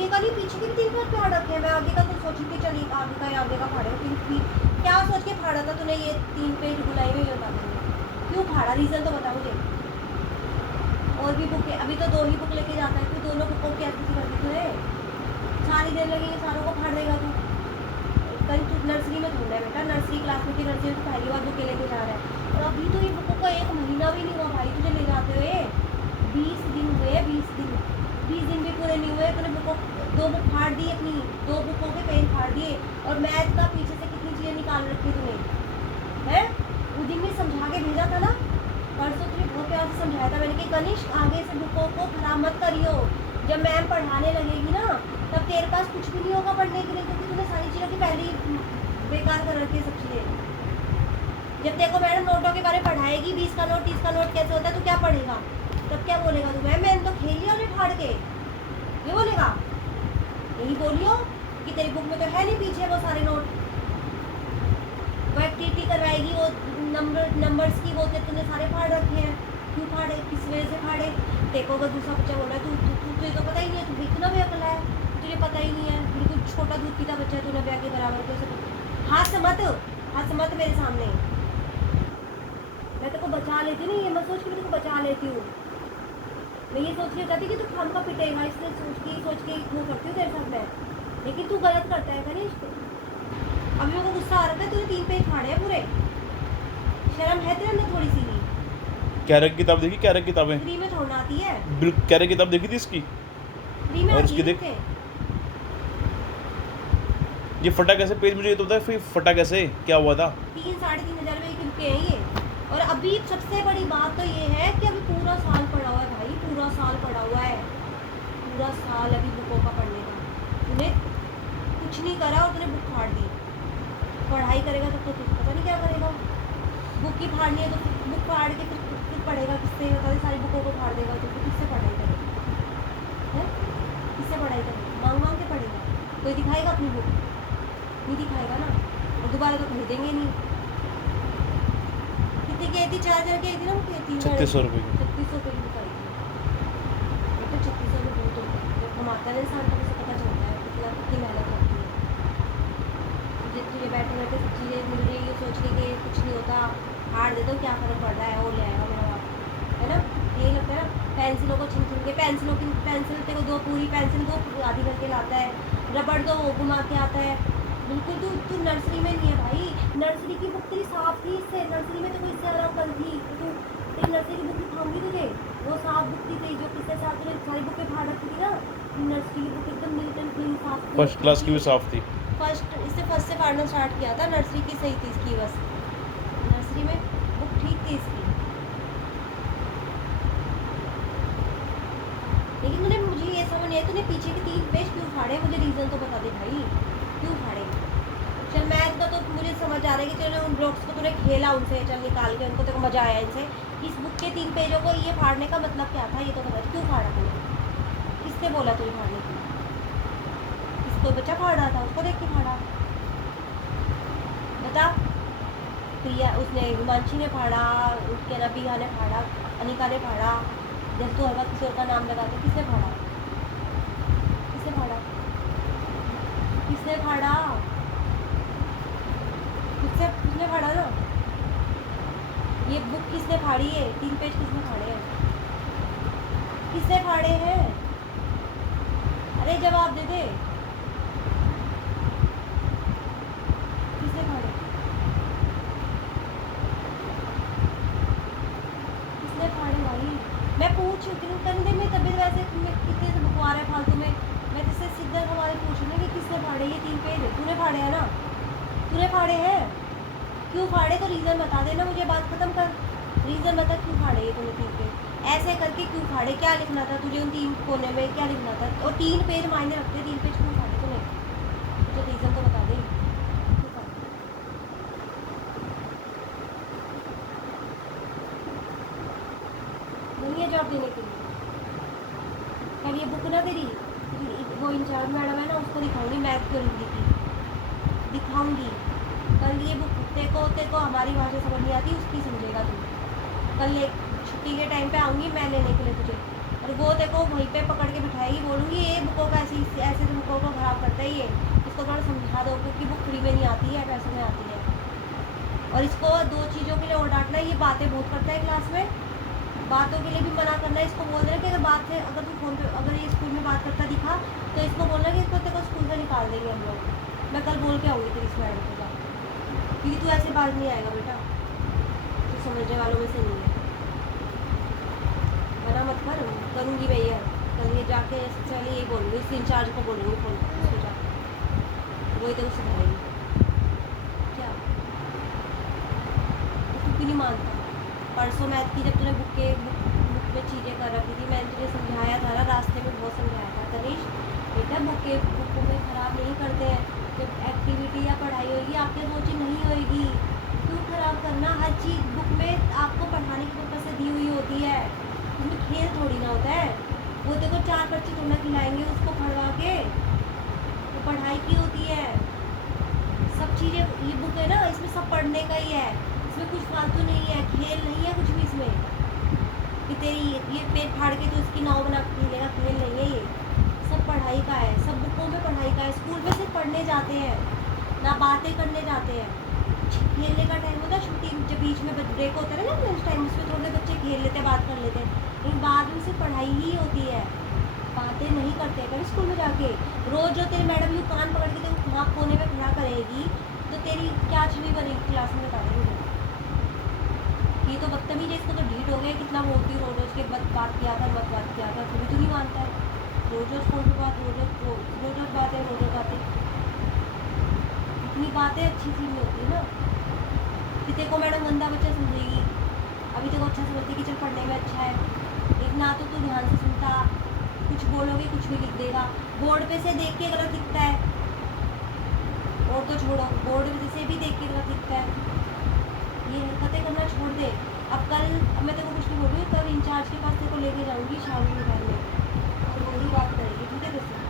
आगे का नहीं, पीछे के भी 3 पेज फाड़ रखे हैं। मैं आगे का तो सोची कि चल आगे का फाड़े, क्या सोच के फाड़ा था तूने ये 3 पेज बुलाई हुई बता देंगे क्यों फाड़ा, रीज़न तो बता मुझे। और भी बुक, अभी तो 2 ही बुक लेके जाता है, फिर दोनों बुकों की ऐसी कर दी तूने, सारी देर लगेगी, सारों को फाड़ देगा तू। कहीं तू नर्सरी में ढूंढना है बेटा, नर्सरी क्लास में की नर्सरी में तो पहली बार बुकें लेके जा रहा है, और अभी तो ये बुकों का 1 महीना भी नहीं हुआ भाई तुझे ले जाते हुए। 20 दिन हुए, 20 दिन भी पूरे नहीं हुए, तूने बुकों 2 बुक फाड़ दी, अपनी 2 बुकों के पेन फाड़ दिए, और मैथ का पीछे से कितनी चीज़ें निकाल रखी तूने हैं। उस दिन भी समझा के भेजा था ना, परसों तुझे बहुत प्यार से समझाया था मैंने कि कनिष्क आगे से बुकों को खराब मत करियो, जब मैम पढ़ाने लगेगी ना तब तेरे पास कुछ भी नहीं होगा पढ़ने के लिए, क्योंकि तूने सारी चीज़ों की पहले ही बेकार कर रखी है सब चीज़ें। जब तेरे को मैडम नोटों के बारे में पढ़ाएगी, 20 का नोट 30 का नोट कैसे होता है, तो क्या पढ़ेगा, तब क्या बोलेगा तू, मैंने तो खेल लिया उन्हें फाड़ के, ये बोलेगा, यही बोलियो कि तेरी बुक में तो है नहीं पीछे वो सारे नोट। वो एक्टिविटी करवाएगी, वो नंबर्स की, वो तूने सारे फाड़ रखे हैं, क्यों फाड़े, किस वजह से फाड़े। देखो अगर दूसरा बच्चा बोल रहा है तुझे तो पता ही नहीं है, तू इतना बेअकल है, तुझे पता ही नहीं है, बिल्कुल छोटा दूध पीता बच्चा है, तूने ब्याह के बराबर तो हाथ से मत मेरे सामने। मैं तेरे को बचा लेती हूँ, ये मत सोच कि मैं तेरे को बचा लेती हूँ, मैं ये सोच के चाहती कि तू खाम का पिटेगा, इसलिए सोच के वो करती हूँ तेरे साथ मैं, लेकिन तू गलत करता है कनिष्क। अभी मेरे को गुस्सा आ रहा था, तूने 3 पेज फाड़े हैं पूरे, शर्म है तेरे अंदर थोड़ी सी भी। कैरेक किताब देखी, कैरेक किताबें फ्री में थोड़ा आती है, बिल्कुल, कैरेक किताब देखी थी इसकी, फ्री में और आती इसकी है देख, नीचे। ये फटा कैसे पेज, मुझे ये तो बताया, फिर फटा कैसे, क्या हुआ था। 3-3.5 हज़ार में एक रुपये हैं ये। और अभी सबसे बड़ी बात तो ये है कि अभी पूरा साल पड़ा हुआ है भाई, पूरा साल पड़ा हुआ है, पूरा साल अभी बुकों का पढ़ने का। तूने कुछ नहीं करा और तूने बुक फाड़ दी, पढ़ाई करेगा तब तो तुझे पता नहीं क्या करेगा। बुक ही फाड़नी है तो बुक फाड़ के फिर पढ़ेगा किससे, बता दे, सारी बुकों को फाड़ देगा तो किससे पढ़ाई करेगा, है किससे पढ़ाई करेगा, मांग के पढ़ेगा, कोई दिखाएगा अपनी बुक, नहीं दिखाएगा ना, और दोबारा तो खरीदेंगे नहीं। कितनी की थी, 4 हज़ार की थी ना, वो 3600 रुपये की, 3600 रुपये की बुक आई थी। तो 3600 में बहुत होता है, जब कमाता है इंसान तो उसे पता चलता है कितनी मेहनत लगती है। तुझे बैठे बैठे सब चीज़ें मिल रही है, ये सोच के कि कुछ नहीं होता, हार दे दो, क्या फ़र्क पड़ रहा है, वो ले आएगा मेरा बाप, है ना, यही लगता है ना। पेंसिलों को छिन के, पेंसिल तेरे को 2 पूरी पेंसिल 2 आधी करके लाता है, रबड़ 2 घुमा के आता है, बिल्कुल तू नर्सरी में नहीं है भाई। नर्सरी की बुक तेरी साफ थी, इससे नर्सरी में तो कोई इससे अलग कल थी, तो तू तेरी नर्सरी की बुक दिखाऊंगी तुझे, वो साफ बुक थी तेरी, जो किसके साथ तूने सारी बुकें फाड़ रखी थी ना, नर्सरी की बुक एकदम नीट एंड क्लीन साफ थी, फर्स्ट क्लास की भी साफ थी। फर्स्ट से फाड़ना स्टार्ट किया था, नर्सरी की सही थी इसकी, बस नर्सरी में बुक ठीक थी इसकी। लेकिन तूने, मुझे ये समझ नहीं आया, तूने पीछे के 3 पेज क्यों फाड़े, मुझे रीज़न तो बता दे भाई, क्यों फाड़े। चल मैथ का तो मुझे समझ आ रहा है कि चलो उन ब्लॉक्स को तूने खेला उनसे, चल निकाल के उनको, तेरे को मज़ा आया इनसे। इस बुक के 3 पेजों को ये फाड़ने का मतलब क्या था, ये तो बता, क्यों फाड़ा तूने, किसने बोला तुझे फाड़ने के लिए, किसको बच्चा फाड़ रहा था, उसको देख के फाड़ा, बता। प्रिया, उसने हिमांशी ने फाड़ा, उसके नबिया ने फाड़ा, अनिका ने फाड़ा, जब तो हर वक्त किसी और का नाम लगाते, किसने फाड़ा, किसने फाड़ा, किसने फाड़ा, किसने फाड़ा ना, ये बुक किसने फाड़ी है, 3 पेज किसने फाड़े हैं, किसने फाड़े हैं, अरे जवाब दे दे, किसने फाड़े, किसने फाड़े भाई, मैं पूछ करने में तभी वैसे कितने से बुकवा रहे फालतू में, मैं तुझसे सीधा सवाल पूछ रही हूँ कि किसने फाड़े ये 3 पेज, तूने फाड़े हैं ना, तूने फाड़े हैं, क्यों फाड़े, तो रीज़न बता देना मुझे, बात खत्म कर, रीज़न बता क्यों फाड़े ये तूने 3 पेज, ऐसे करके क्यों फाड़े, क्या लिखना था तुझे उन 3 कोने में, क्या लिखना था, और 3 पेज मायने रखते, 3 पेज क्यों फाड़े तूने, मुझे रीज़न तो बता दे, क्यों फाड़े। नहीं है जवाब देने के लिए। कल ये बुक ना तेरी, वो इंचार्ज मैडम है ना, उसको दिखाऊंगी, मैथ की और हिंदी की दिखाऊंगी। कल ये बुक तेरे को हमारी भाषा समझ नहीं आती, उसकी समझेगा तू। कल छुट्टी के टाइम पे आऊँगी मैं लेने के लिए तुझे, और वो देखो वहीं पे पकड़ के बिठाएगी, बोलूँगी ये बुकों का ऐसे ऐसे तो बुकों को ख़राब करता है ये, इसको थोड़ा समझा दो क्योंकि बुक फ्री में नहीं आती है, पैसों में आती है। और इसको 2 चीज़ों के लिए और डांटना है, ये बातें बहुत करता है क्लास में, बातों के लिए भी मना करना है। इसको बोल देना कि अगर बात है, अगर तू फ़ोन पे अगर ये स्कूल में बात करता दिखा तो इसको बोलना कि इसको तेरे को स्कूल से निकाल देंगे हम लोग। मैं कल बोल के आऊँगी तेरी इस मैडम के साथ, क्योंकि तू ऐसे बाज नहीं आएगा बेटा, तू समझने वालों में से नहीं है। मना मत कर, करूँगी भैया कल ये जाके चलिए यही बोलूँगी, इस इंचार्ज को बोलूँगी फ़ोन उसको जाके, वही तेरे को सिखाएगी क्या। तू क्यों नहीं मानता? परसों मैथ की जब तूने बुक में चीज़ें कर रखी थी, मैंने तुझे समझाया था ना, रास्ते में बहुत समझाया था तनीश बेटा, बुक में ख़राब नहीं करते हैं, जब एक्टिविटी या पढ़ाई होगी आपके वो चीज़ नहीं होएगी, क्यों ख़राब करना। हर चीज़ बुक में आपको पढ़ाने की पर्पज़ से दी हुई होती है, उसमें खेल थोड़ी ना होता है। वो देखो 4 बच्चे थोड़ा खिलाएंगे उसको पढ़वा के, तो पढ़ाई की होती है सब चीज़ें। ये बुक है ना, इसमें सब पढ़ने का ही है, इसमें कुछ फालतू नहीं है, खेल नहीं है कुछ भी इसमें कि तेरी ये पेट फाड़ के तो इसकी नाव बना के खेलेगा, खेल नहीं है ये, सब पढ़ाई का है, सब बुकों में पढ़ाई का है। स्कूल में सिर्फ पढ़ने जाते हैं ना, बातें करने जाते हैं। खेलने का टाइम होता है, छुट्टी जब बीच में ब्रेक होता है ना लंच टाइम, उसमें थोड़े बच्चे खेल लेते हैं, बात कर लेते हैं, लेकिन बाद में सिर्फ पढ़ाई ही होती है, बातें नहीं करते हैं। कभी स्कूल में जाके रोज़ जो तेरी मैडम यूँ कान पकड़ के तेरे वहाँ कोने में खड़ा करेगी तो तेरी क्या छवि बनेगी क्लास में, बता दे मुझे। ये तो बदतमीज है, इसको तो ढीठ हो गया, कितना बोलती रोज रोज के बात किया कर, मत बात किया कर, तुम्हें तो नहीं मानता है, रोज रोज फोन पे बात, रोज रोज बातें, रोज रोज बातें। इतनी बातें अच्छी चीज़ नहीं होती ना कि तेरे को मैडम गंदा बच्चा समझेगी, अभी तेरे को अच्छा समझती कि चल पढ़ने में अच्छा है, एक ना तो तू ध्यान से सुनता, कुछ बोलोगे कुछ भी लिख देगा, बोर्ड पे से देख के गलत लिखता है, और तो छोड़ो बोर्ड पे से भी देख के गलत लिखता है। ये हरकतें करना छोड़ दे। अब कल मैं तेरे को कुछ नहीं बोलूँगी, कल इंचार्ज के पास तेरे को लेके जाऊँगी शाम में घर में, और वही बात करेगी, ठीक है तेरे से।